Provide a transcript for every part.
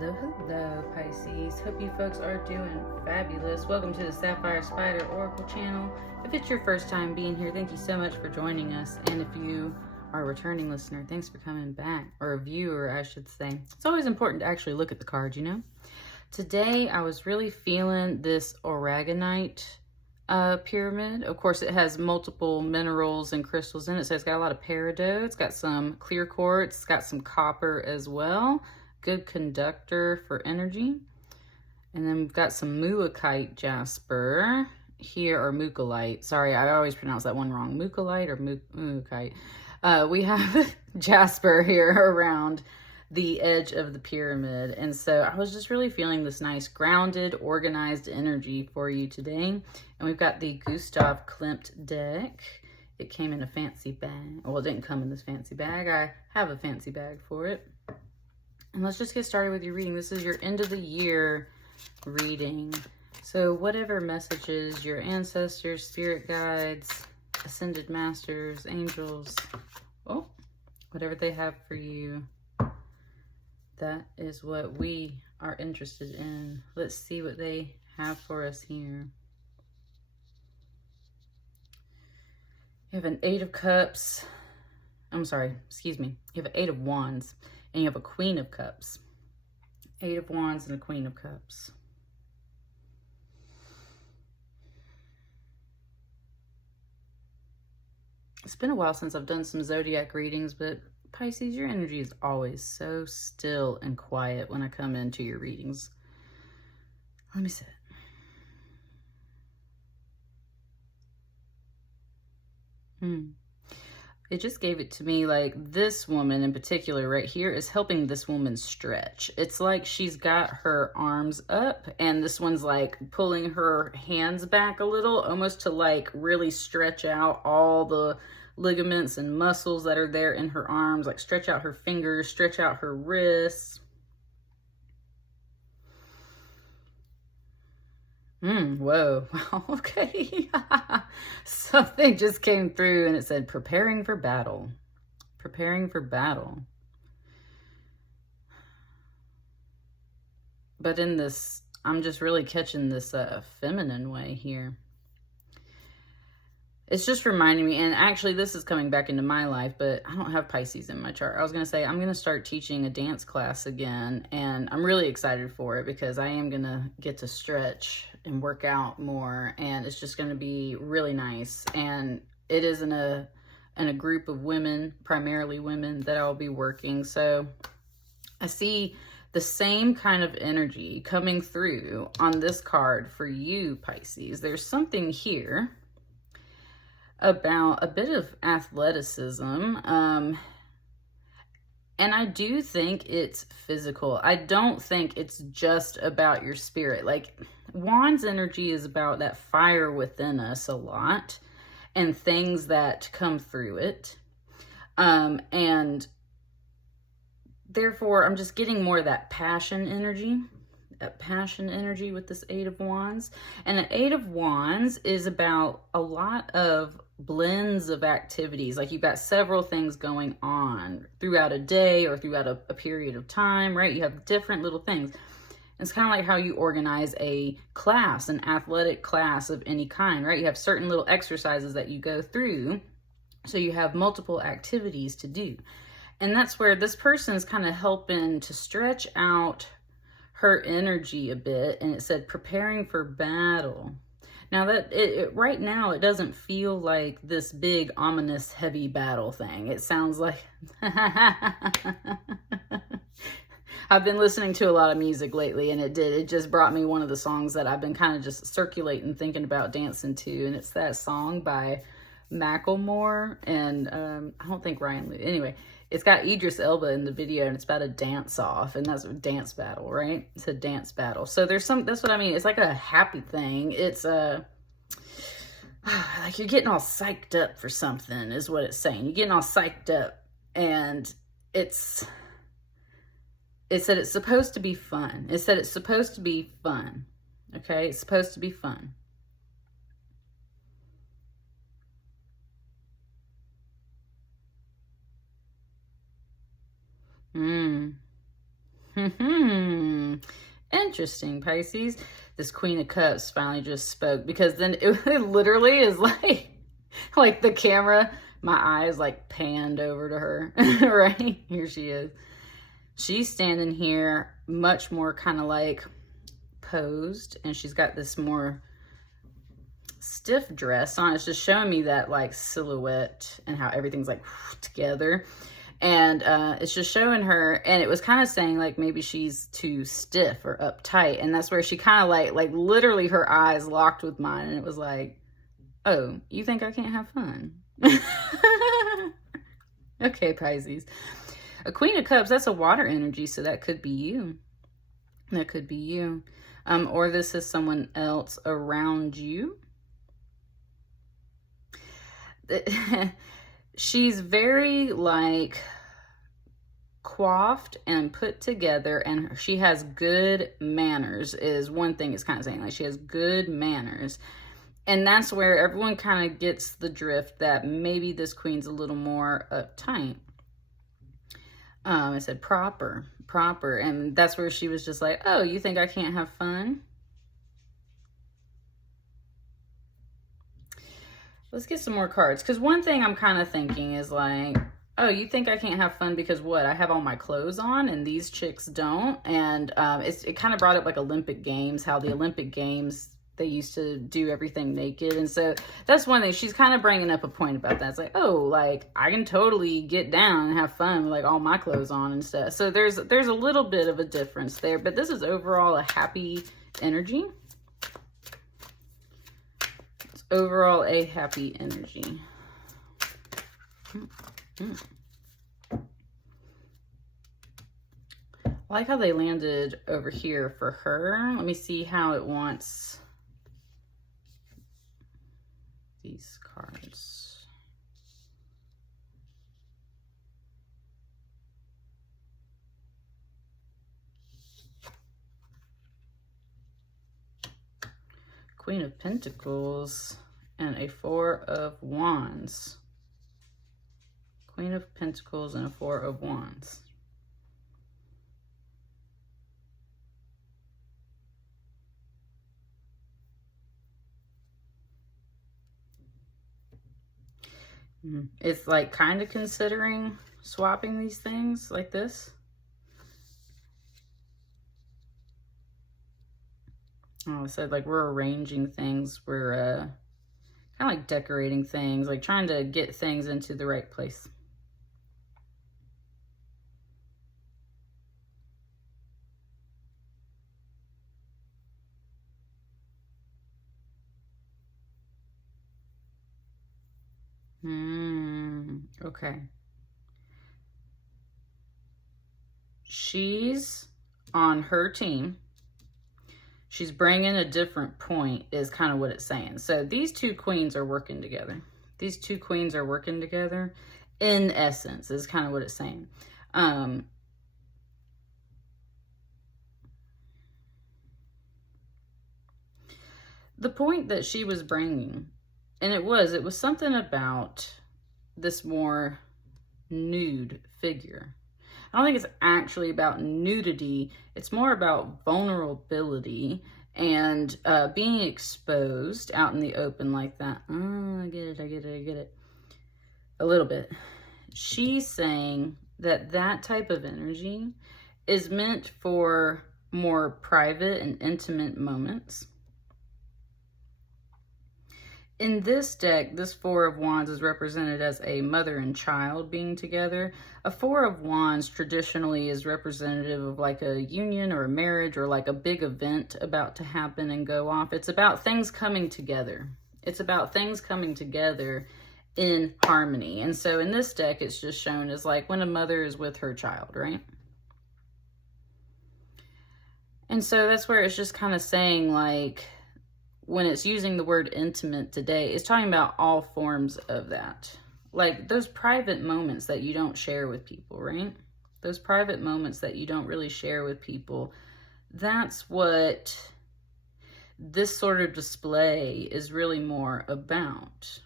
Hello, hello, Pisces. Hope you folks are doing fabulous. Welcome to the Sapphire Spider Oracle channel. If it's your first time being here, thank you so much for joining us. And if you are a returning listener, thanks for coming back. Or a viewer, I should say. It's always important to actually look at the cards, you know? Today, I was really feeling this Orogonite pyramid. Of course, it has multiple minerals and crystals in it. So it's got a lot of peridot. It's got some clear quartz. It's got some copper as well. Good conductor for energy. And then we've got some Mookalite Jasper here, or Mookalite. Sorry, I always pronounce that one wrong. Mookalite or Mookalite. We have Jasper here around the edge of the pyramid. And so I was just really feeling this nice grounded, organized energy for you today. And we've got the Gustav Klimt deck. It came in a fancy bag. Well, it didn't come in this fancy bag. I have a fancy bag for it. And let's just get started with your reading. This is your end of the year reading. So whatever messages your ancestors, spirit guides, ascended masters, angels, whatever they have for you, that is what we are interested in. Let's see what they have for us here. You have an Eight of Cups. I'm sorry, excuse me. You have an Eight of Wands. And you have a Queen of Cups. Eight of Wands and a Queen of Cups. It's been a while since I've done some zodiac readings, but Pisces, your energy is always so still and quiet when I come into your readings. Let me sit. It just gave it to me like this woman in particular right here is helping this woman stretch. It's like she's got her arms up and this one's like pulling her hands back a little, almost to like really stretch out all the ligaments and muscles that are there in her arms, like stretch out her fingers, stretch out her wrists. Whoa. Okay. Something just came through and it said, preparing for battle. Preparing for battle. But in this, I'm just really catching this feminine way here. It's just reminding me, and actually this is coming back into my life, but I don't have Pisces in my chart. I was going to say, I'm going to start teaching a dance class again, and I'm really excited for it because I am going to get to stretch and work out more, and it's just going to be really nice. And it is in a group of women, primarily women, that I'll be working. So I see the same kind of energy coming through on this card for you, Pisces. There's something here about a bit of athleticism. And I do think it's physical. I don't think it's just about your spirit. Like, Wands energy is about that fire within us a lot and things that come through it. And therefore, I'm just getting more of that passion energy. With this Eight of Wands. And an Eight of Wands is about a lot of blends of activities. Like you've got several things going on throughout a day or throughout a period of time, right? You have different little things. It's kind of like how you organize a class, an athletic class of any kind, right? You have certain little exercises that you go through. So you have multiple activities to do. And that's where this person is kind of helping to stretch out her energy a bit, and it said preparing for battle. Now that right now it doesn't feel like this big ominous heavy battle thing. It sounds like I've been listening to a lot of music lately, and it just brought me one of the songs that I've been kind of just circulating, thinking about dancing to, and it's that song by Macklemore and I don't think Ryan Lee. Anyway, it's got Idris Elba in the video, and it's about a dance off, and that's a dance battle, right? It's a dance battle. So there's that's what I mean. It's like a happy thing. It's like you're getting all psyched up for something is what it's saying. You're getting all psyched up, and it said it's supposed to be fun. It said it's supposed to be fun. Okay? It's supposed to be fun. Interesting, Pisces. This Queen of Cups finally just spoke, because then it literally is like the camera, my eyes like panned over to her, right? Here she is. She's standing here much more kind of like posed, and she's got this more stiff dress on. It's just showing me that like silhouette and how everything's like together. And it's just showing her, and it was kind of saying like maybe she's too stiff or uptight, and that's where she kind of like literally her eyes locked with mine, and it was like, oh, you think I can't have fun? Okay, Pisces. A Queen of Cups, that's a water energy, so that could be you. That could be you. Or this is someone else around you. She's very like coiffed and put together, and she has good manners is one thing it's kind of saying. Like she has good manners. And that's where everyone kind of gets the drift that maybe this queen's a little more uptight. I said proper. And that's where she was just like, oh, you think I can't have fun? Let's get some more cards. Because one thing I'm kind of thinking is like, oh, you think I can't have fun because what? I have all my clothes on and these chicks don't. And it kind of brought up like Olympic Games, how the Olympic Games, they used to do everything naked. And so that's one thing. She's kind of bringing up a point about that. It's like, oh, like I can totally get down and have fun with like all my clothes on and stuff. So there's a little bit of a difference there. But this is overall a happy energy. Overall a happy energy. I like how they landed over here for her. Let me see how it wants these cards. Queen of Pentacles and a Four of Wands. Queen of Pentacles and a Four of Wands. It's like kind of considering swapping these things like this. Oh, I said like we're arranging things. We're kind of like decorating things, like trying to get things into the right place. Okay. She's on her team. She's bringing a different point is kind of what it's saying. So these two queens are working together. These two queens are working together in essence is kind of what it's saying. The point that she was bringing, and it was something about this more nude figure. I don't think it's actually about nudity. It's more about vulnerability and being exposed out in the open like that. Oh, I get it. A little bit. She's saying that that type of energy is meant for more private and intimate moments. In this deck, this Four of Wands is represented as a mother and child being together. A Four of Wands traditionally is representative of like a union or a marriage or like a big event about to happen and go off. It's about things coming together. It's about things coming together in harmony. And so in this deck, it's just shown as like when a mother is with her child, right? And so that's where it's just kind of saying like, when it's using the word intimate today, it's talking about all forms of that. Like those private moments that you don't share with people, right? Those private moments that you don't really share with people. That's what this sort of display is really more about.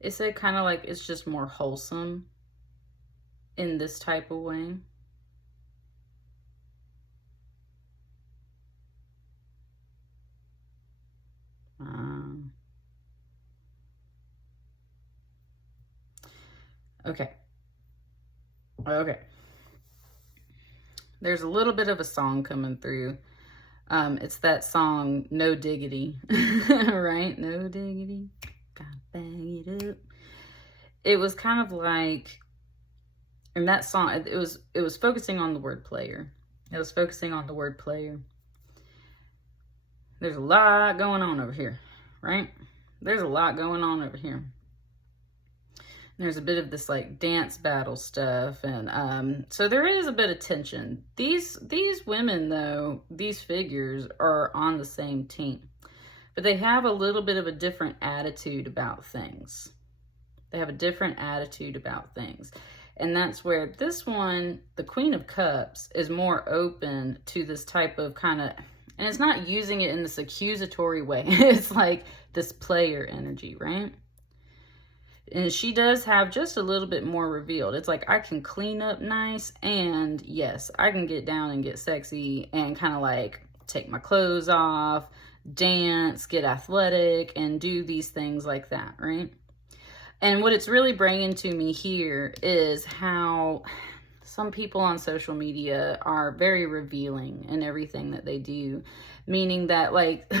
It said kind of like it's just more wholesome in this type of way. Okay. Okay. There's a little bit of a song coming through. It's that song, No Diggity, right? No diggity, gotta bag it up. It was kind of like, in that song, it was focusing on the word player. It was focusing on the word player. There's a lot going on over here, right? There's a lot going on over here. There's a bit of this like dance battle stuff, and so there is a bit of tension. These women, though, these figures are on the same team, but they have a little bit of a different attitude about things. They have a different attitude about things, and that's where this one, the Queen of Cups, is more open to this type of kind of, and it's not using it in this accusatory way. It's like this player energy, right? And she does have just a little bit more revealed. It's like, I can clean up nice, and yes, I can get down and get sexy and kind of like take my clothes off, dance, get athletic, and do these things like that, right? And what it's really bringing to me here is how some people on social media are very revealing in everything that they do. Meaning that, like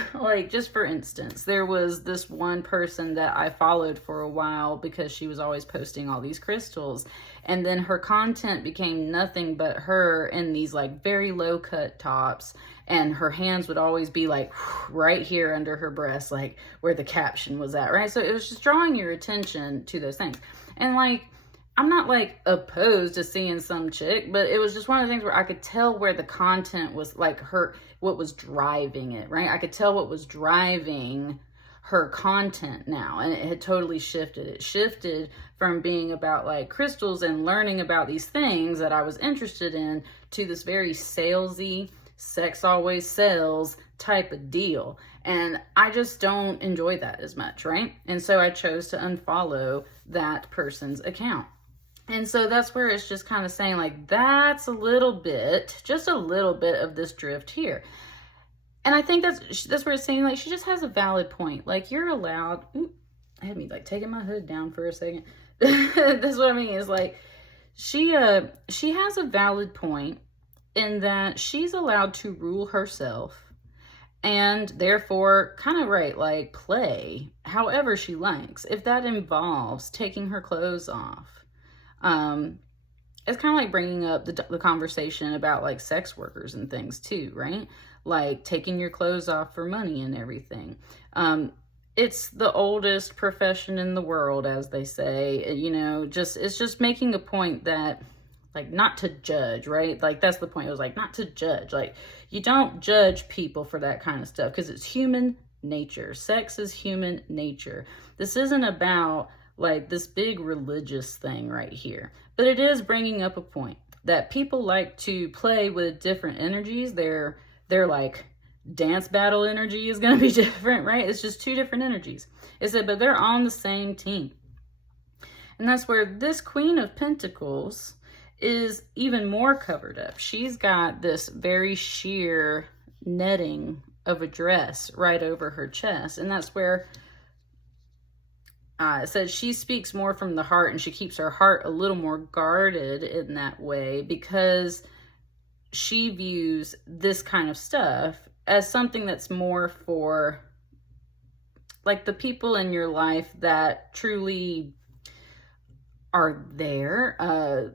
just for instance, there was this one person that I followed for a while because she was always posting all these crystals. And then her content became nothing but her in these like very low cut tops. And her hands would always be like right here under her breast, like where the caption was at, right? So it was just drawing your attention to those things. And like, I'm not like opposed to seeing some chick, but it was just one of the things where I could tell where the content was like what was driving it, right? I could tell what was driving her content now, and it had totally shifted. It shifted from being about like crystals and learning about these things that I was interested in to this very salesy, sex always sells type of deal. And I just don't enjoy that as much, right? And so I chose to unfollow that person's account. And so that's where it's just kind of saying like, that's a little bit, just a little bit of this drift here. And I think that's where it's saying like, she just has a valid point. Like, you're allowed, I had me like taking my hood down for a second. That's what I mean is like, she has a valid point in that she's allowed to rule herself and therefore kind of like play however she likes. If that involves taking her clothes off, it's kind of like bringing up the conversation about like sex workers and things too, right? Like taking your clothes off for money and everything. It's the oldest profession in the world, as they say, you know, it's just making a point that like not to judge, right? Like that's the point. It was like not to judge. Like you don't judge people for that kind of stuff because it's human nature. Sex is human nature. This isn't about like this big religious thing right here, but it is bringing up a point that people like to play with different energies. They're like dance battle energy is going to be different, right? It's just two different energies. It said, but they're on the same team. And that's where this Queen of Pentacles is even more covered up. She's got this very sheer netting of a dress right over her chest. And that's where it says she speaks more from the heart, and she keeps her heart a little more guarded in that way because she views this kind of stuff as something that's more for like the people in your life that truly are there,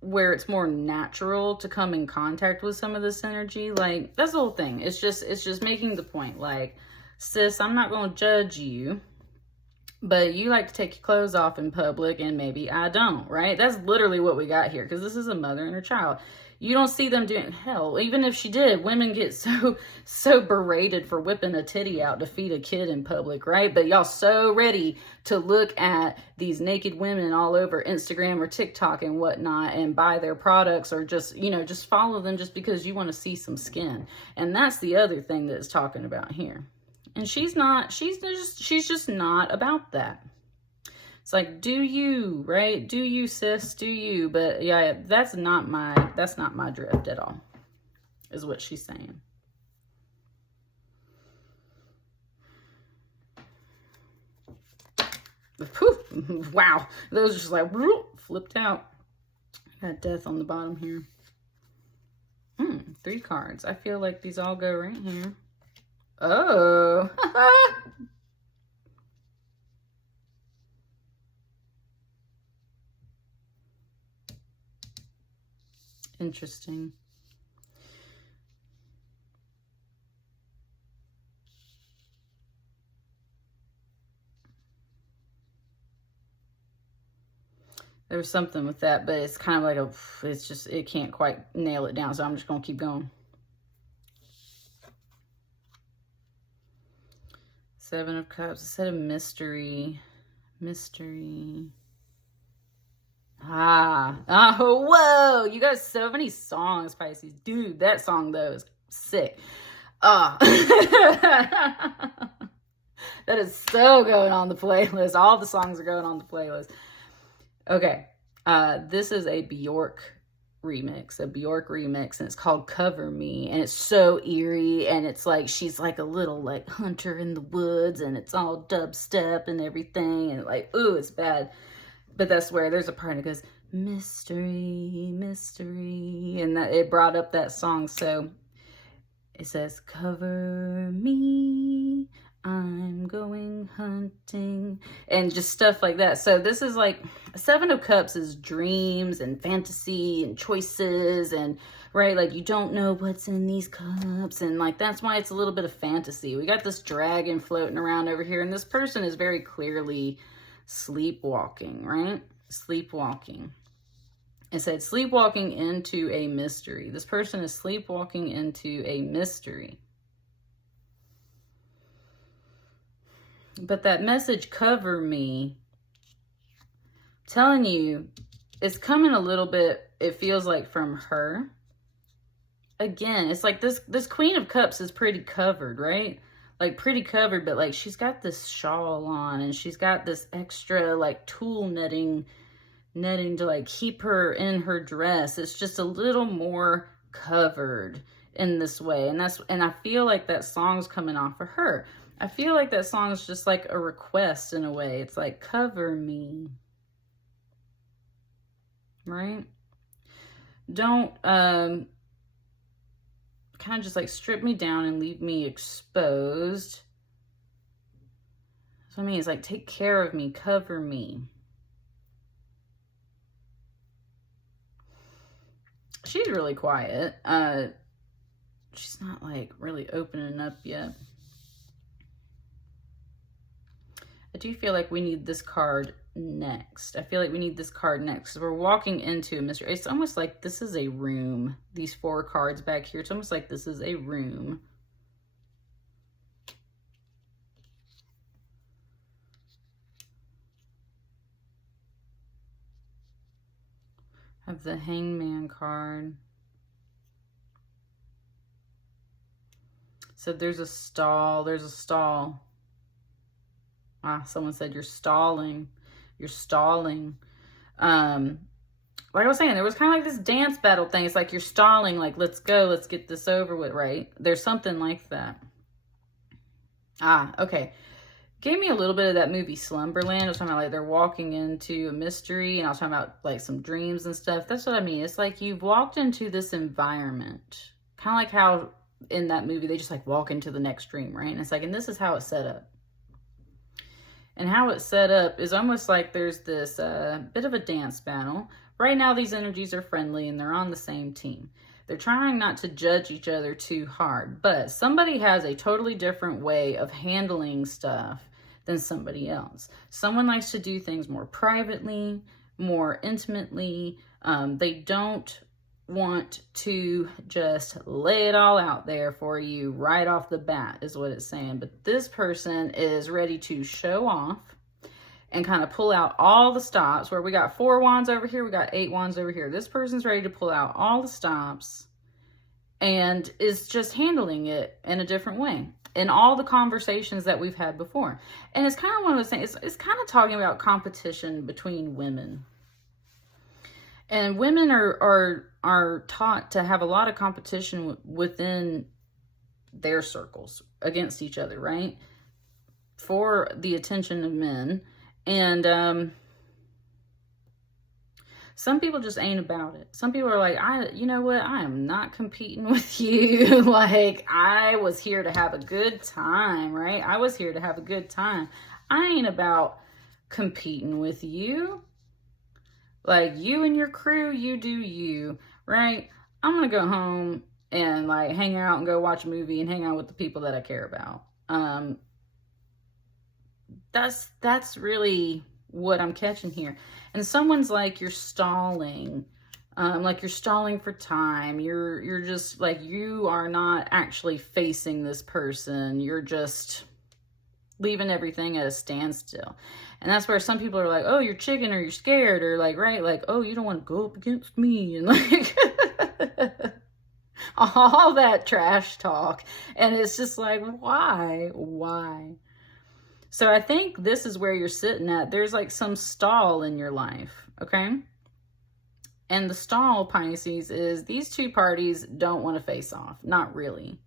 where it's more natural to come in contact with some of this energy. Like that's the whole thing. It's just making the point like, sis, I'm not going to judge you, but you like to take your clothes off in public and maybe I don't, right? That's literally what we got here because this is a mother and her child. You don't see them doing, hell, even if she did, women get so berated for whipping a titty out to feed a kid in public, right? But y'all so ready to look at these naked women all over Instagram or TikTok and whatnot and buy their products or just, you know, just follow them just because you want to see some skin. And that's the other thing that it's talking about here. And she's just not about that. It's like, do you, right? Do you, sis, do you? But yeah, that's not my drift at all, is what she's saying. Poof. Wow. Those just like flipped out. Got death on the bottom here. 3 cards. I feel like these all go right here. Oh. Interesting. There's something with that, but it's kind of like it can't quite nail it down, so I'm just going to keep going. 7 of Cups. It said a mystery. Mystery. Oh, whoa. You got so many songs, Pisces. Dude, that song, though, is sick. That is so going on the playlist. All the songs are going on the playlist. Okay, this is a Bjork remix, and it's called Cover Me, and it's so eerie, and it's like, she's like a little like hunter in the woods, and it's all dubstep and everything, and like, ooh, it's bad. But that's where there's a part that goes, mystery, mystery, and that it brought up that song. So it says, cover me, I'm going hunting, and just stuff like that. So this is like, 7 of Cups is dreams and fantasy and choices, and right, like you don't know what's in these cups, and like that's why it's a little bit of fantasy. We got this dragon floating around over here, and this person is very clearly sleepwalking, right? Sleepwalking. It said sleepwalking into a mystery. This person is sleepwalking into a mystery. But that message, cover me, I'm telling you, it's coming a little bit, it feels like, from her. Again, it's like this Queen of Cups is pretty covered, right? Like pretty covered, but like she's got this shawl on, and she's got this extra like tulle netting to like keep her in her dress. It's just a little more covered in this way. And I feel like that song's coming off of her. I feel like that song is just like a request in a way. It's like, cover me. Right? Don't kind of just like strip me down and leave me exposed. So I mean, it's like, take care of me, cover me. She's really quiet. She's not like really opening up yet. I do feel like we need this card next. I feel like we need this card next. We're walking into a mystery. It's almost like this is a room. These 4 cards back here. It's almost like this is a room. I have the Hangman card. So there's a stall. There's a stall. Someone said you're stalling. You're stalling. Like I was saying, there was kind of like this dance battle thing. It's like you're stalling, like, let's go, let's get this over with, right? There's something like that. Okay. Gave me a little bit of that movie Slumberland. I was talking about like they're walking into a mystery, and I was talking about like some dreams and stuff. That's what I mean. It's like you've walked into this environment. Kind of like how in that movie they just like walk into the next dream, right? And it's like, and this is how it's set up. And how it's set up is almost like there's this bit of a dance battle. Right now, these energies are friendly and they're on the same team. They're trying not to judge each other too hard, but somebody has a totally different way of handling stuff than somebody else. Someone likes to do things more privately, more intimately. They don't want to just lay it all out there for you right off the bat, is what it's saying. But this person is ready to show off and kind of pull out all the stops. Where we got 4 wands over here, we got 8 wands over here. This person's ready to pull out all the stops and is just handling it in a different way. in all the conversations that we've had before. And it's kind of one of those things, it's kind of talking about competition between women. And women are taught to have a lot of competition within their circles against each other, right? For the attention of men. And some people just ain't about it. Some people are like, you know what? I am not competing with you. Like, I was here to have a good time, right? I was here to have a good time. I ain't about competing with you. Like, you and your crew, you do you, right? I'm going to go home and like hang out and go watch a movie and hang out with the people that I care about. That's really what I'm catching here. And someone's like, you're stalling, like you're stalling for time. You're just like, you are not actually facing this person. You're just leaving everything at a standstill. And that's where some people are like, oh, you're chicken, or you're scared, or like, right, like, oh, you don't want to go up against me, and like all that trash talk. And it's just like, why? So I think this is where you're sitting at. There's like some stall in your life, okay? And the stall, Pisces, is these two parties don't want to face off. Not really.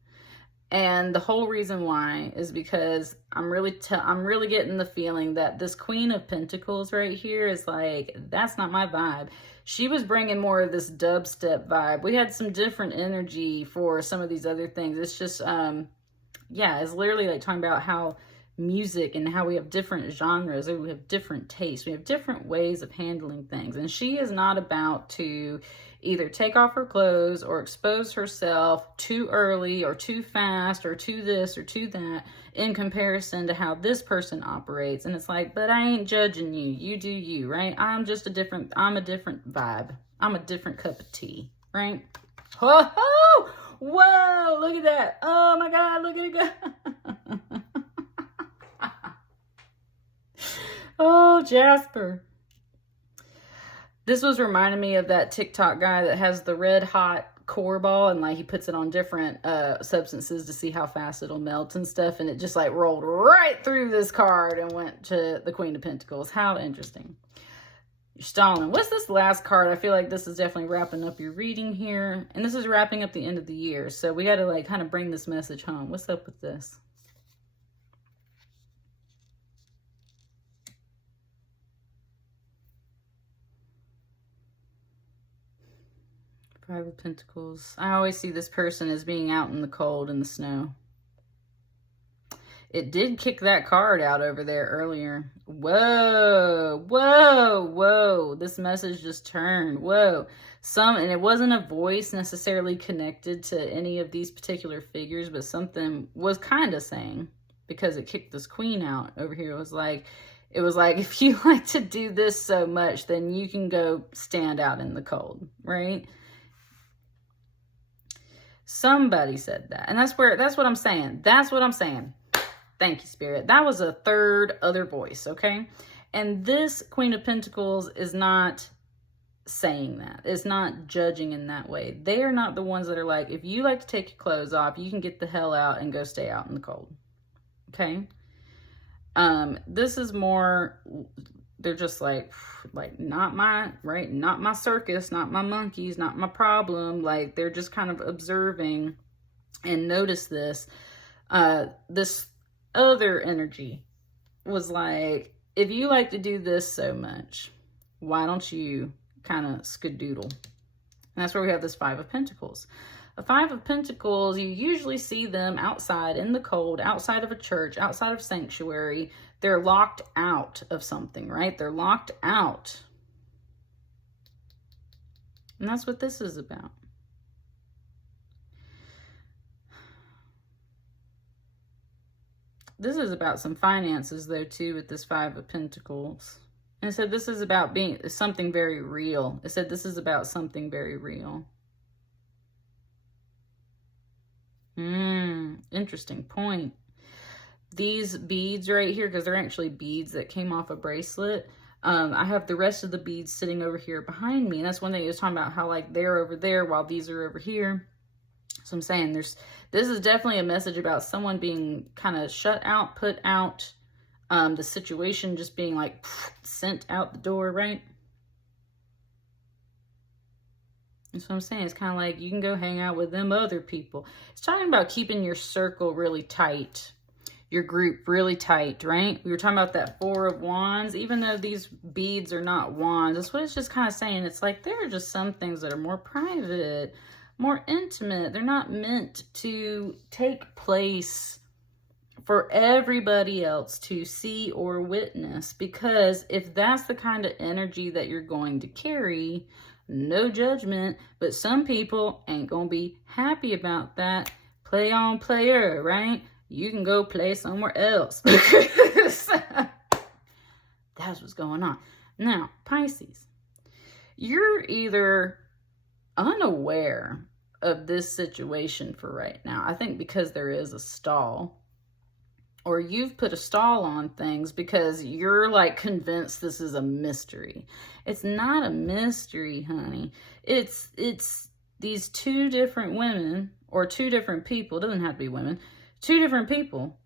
And the whole reason why is because I'm really getting the feeling that this Queen of Pentacles right here is like, that's not my vibe. She was bringing more of this dubstep vibe. We had some different energy for some of these other things. It's just, yeah, it's literally like talking about how music and how we have different genres, or we have different tastes, we have different ways of handling things. And she is not about to either take off her clothes or expose herself too early or too fast or to this or to that in comparison to how this person operates. And it's like, but I ain't judging you. You do you, right? I'm a different vibe. I'm a different cup of tea, right? Oh, whoa, look at that. Oh my God, look at it go. Oh, Jasper. This was reminding me of that TikTok guy that has the red hot core ball, and like he puts it on different substances to see how fast it'll melt and stuff. And it just like rolled right through this card and went to the Queen of Pentacles. How interesting. You're stalling. What's this last card? I feel like this is definitely wrapping up your reading here. And this is wrapping up the end of the year. So we got to like kind of bring this message home. What's up with this? Five of Pentacles. I always see this person as being out in the cold and the snow. It did kick that card out over there earlier. Whoa, whoa, whoa. This message just turned. Whoa. And it wasn't a voice necessarily connected to any of these particular figures, but something was kind of saying, because it kicked this queen out over here. It was like, if you like to do this so much, then you can go stand out in the cold, right? Somebody said that. And that's what I'm saying. That's what I'm saying. Thank you, Spirit. That was a third other voice, okay? And this Queen of Pentacles is not saying that. It's not judging in that way. They are not the ones that are like, if you like to take your clothes off, you can get the hell out and go stay out in the cold. Okay? This is more, they're just like not my, right? Not my circus, not my monkeys, not my problem. Like, they're just kind of observing. And notice this. This other energy was like, if you like to do this so much, why don't you kind of skadoodle? And that's where we have this Five of Pentacles. A Five of Pentacles, you usually see them outside in the cold, outside of a church, outside of sanctuary. They're locked out of something, right? They're locked out. And that's what this is about. This is about some finances, though, too, with this Five of Pentacles. And it said this is about something very real. It said this is about something very real. Interesting point. These beads right here, because they're actually beads that came off a bracelet. I have the rest of the beads sitting over here behind me. And that's one thing he was talking about, how like they're over there while these are over here. So I'm saying this is definitely a message about someone being kind of shut out, put out, the situation just being like sent out the door, right? That's what I'm saying. It's kind of like you can go hang out with them other people. It's talking about keeping your circle really tight, your group really tight, right? We were talking about that Four of Wands. Even though these beads are not wands, that's what it's just kind of saying. It's like there are just some things that are more private, more intimate. They're not meant to take place for everybody else to see or witness, because if that's the kind of energy that you're going to carry, no judgment, but some people ain't gonna be happy about that. Play on player, right? You can go play somewhere else. That's what's going on. Now, Pisces, you're either unaware of this situation for right now, I think because there is a stall, or you've put a stall on things because you're like convinced this is a mystery. It's not a mystery, honey. It's these two different women, or two different people. It doesn't have to be women. Two different people.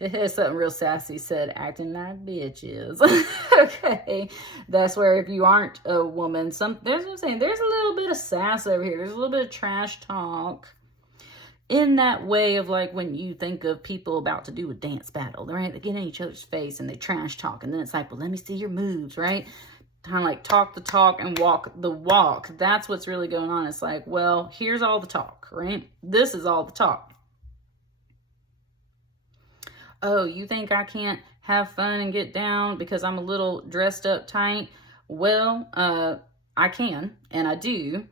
Something real sassy said, acting like bitches. Okay. That's where if you aren't a woman, there's what I'm saying, there's a little bit of sass over here. There's a little bit of trash talk. In that way of like when you think of people about to do a dance battle, right? They get in each other's face and they trash talk. And then it's like, well, let me see your moves, right? Kind of like talk the talk and walk the walk. That's what's really going on. It's like, well, here's all the talk, right? This is all the talk. Oh, you think I can't have fun and get down because I'm a little dressed up tight? Well, I can, and I do.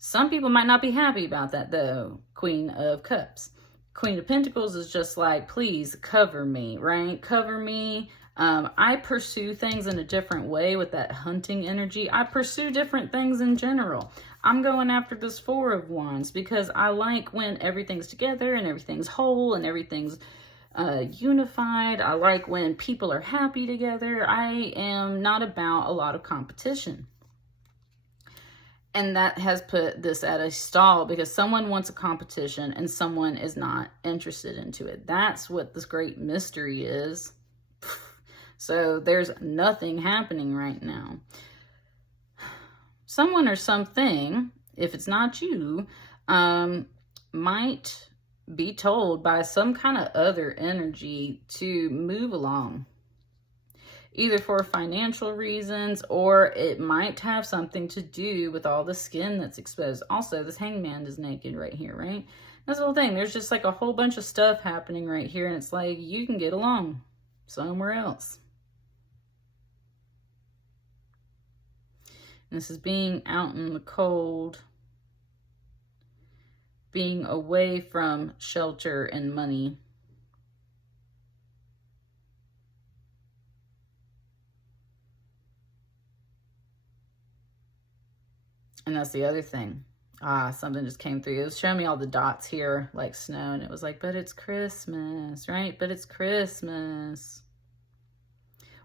Some people might not be happy about that, though. Queen of Cups. Queen of Pentacles is just like, please cover me, right? Cover me. I pursue things in a different way with that hunting energy. I pursue different things in general. I'm going after this Four of Wands because I like when everything's together and everything's whole and everything's unified. I like when people are happy together. I am not about a lot of competition. And that has put this at a stall because someone wants a competition and someone is not interested into it. That's what this great mystery is. So there's nothing happening right now. Someone or something, if it's not you, might be told by some kind of other energy to move along. Either for financial reasons, or it might have something to do with all the skin that's exposed. Also, this Hangman is naked right here, right? That's the whole thing. There's just like a whole bunch of stuff happening right here, and it's like, you can get along somewhere else. And this is being out in the cold, being away from shelter and money. And that's the other thing. Something just came through. It was showing me all the dots here, like snow. And it was like, but it's Christmas, right? But it's Christmas.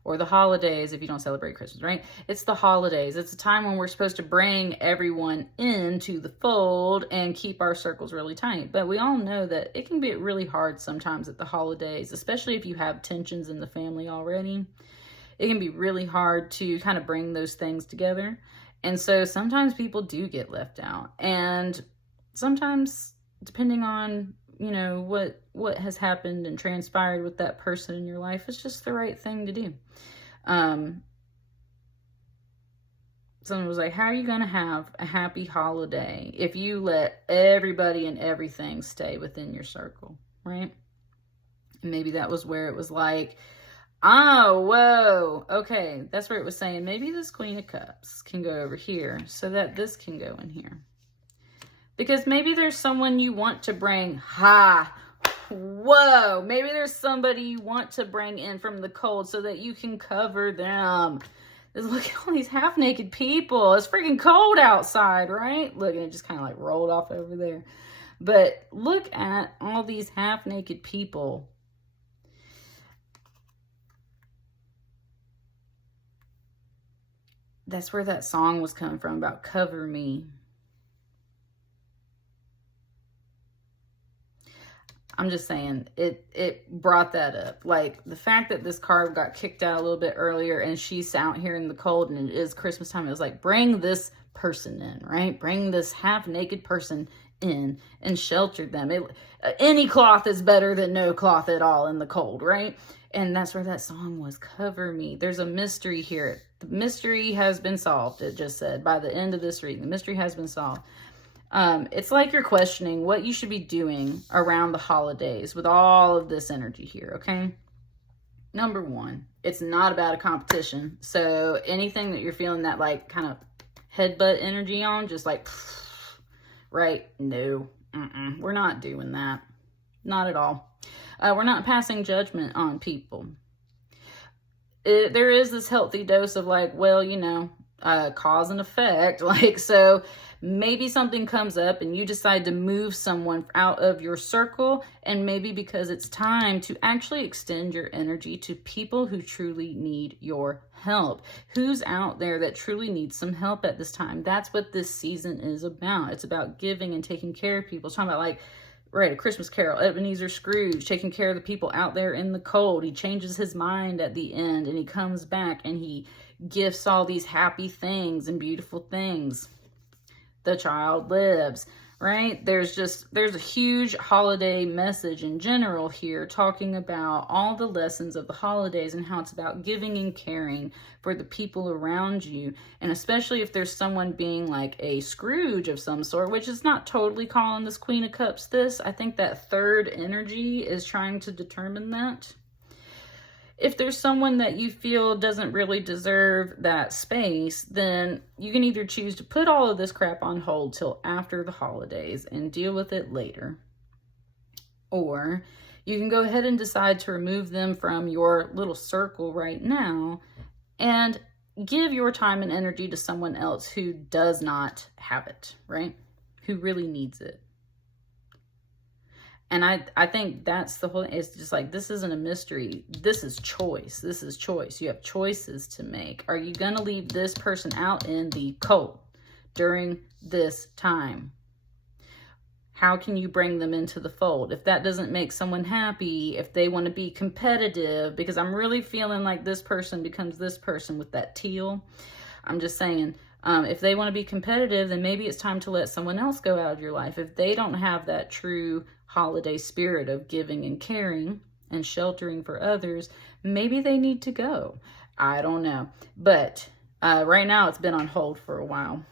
Or the holidays, if you don't celebrate Christmas, right? It's the holidays. It's a time when we're supposed to bring everyone into the fold and keep our circles really tight. But we all know that it can be really hard sometimes at the holidays, especially if you have tensions in the family already. It can be really hard to kind of bring those things together. And so sometimes people do get left out. And sometimes, depending on, you know, what has happened and transpired with that person in your life, it's just the right thing to do. Someone was like, how are you going to have a happy holiday if you let everybody and everything stay within your circle, right? And maybe that was where it was like, oh, whoa, okay, that's where it was saying maybe this Queen of Cups can go over here so that this can go in here. Because maybe there's someone you want to bring, whoa, maybe there's somebody you want to bring in from the cold so that you can cover them. Look at all these half-naked people. It's freaking cold outside, right? Look, and it just kind of like rolled off over there. But look at all these half-naked people. That's where that song was coming from about cover me. I'm just saying, it brought that up. Like, the fact that this card got kicked out a little bit earlier and she's out here in the cold and it is Christmas time, it was like, bring this person in, right? Bring this half-naked person in and shelter them. Any cloth is better than no cloth at all in the cold, right? And that's where that song was, Cover Me. There's a mystery here. The mystery has been solved, it just said. By the end of this reading, the mystery has been solved. It's like you're questioning what you should be doing around the holidays with all of this energy here, okay? Number one, it's not about a competition. So anything that you're feeling that like kind of headbutt energy on, just like, right? No, we're not doing that. Not at all. We're not passing judgment on people. There is this healthy dose of like, well, you know, cause and effect. Like, so maybe something comes up and you decide to move someone out of your circle, and maybe because it's time to actually extend your energy to people who truly need your help. Who's out there that truly needs some help at this time? That's what this season is about. It's about giving and taking care of people. It's talking about like, right, A Christmas Carol, Ebenezer Scrooge, taking care of the people out there in the cold. He changes his mind at the end and he comes back and he gifts all these happy things and beautiful things. The child lives, right? There's a huge holiday message in general here, talking about all the lessons of the holidays and how it's about giving and caring for the people around you. And especially if there's someone being like a Scrooge of some sort, which is not totally calling this Queen of Cups this. I think that third energy is trying to determine that. If there's someone that you feel doesn't really deserve that space, then you can either choose to put all of this crap on hold till after the holidays and deal with it later. Or you can go ahead and decide to remove them from your little circle right now and give your time and energy to someone else who does not have it, right? Who really needs it. And I think that's the whole, it's just like, this isn't a mystery. This is choice. This is choice. You have choices to make. Are you going to leave this person out in the cold during this time? How can you bring them into the fold? If that doesn't make someone happy, if they want to be competitive, because I'm really feeling like this person becomes this person with that teal. I'm just saying, if they want to be competitive, then maybe it's time to let someone else go out of your life. If they don't have that true holiday spirit of giving and caring and sheltering for others, maybe they need to go. I don't know. But right now it's been on hold for a while.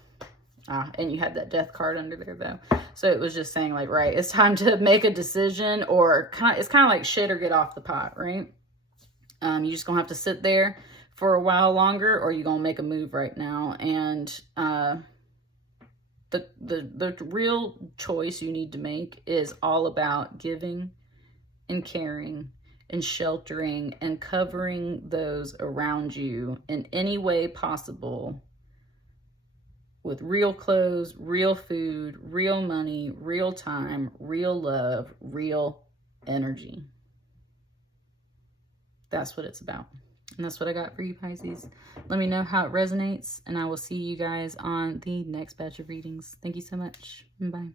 And you had that death card under there though. So it was just saying like, right, it's time to make a decision, or it's kind of like shit or get off the pot, right? You just gonna have to sit there for a while longer, or you gonna make a move right now. And the real choice you need to make is all about giving and caring and sheltering and covering those around you in any way possible, with real clothes, real food, real money, real time, real love, real energy. That's what it's about. And that's what I got for you, Pisces. Let me know how it resonates, and I will see you guys on the next batch of readings. Thank you so much. Bye.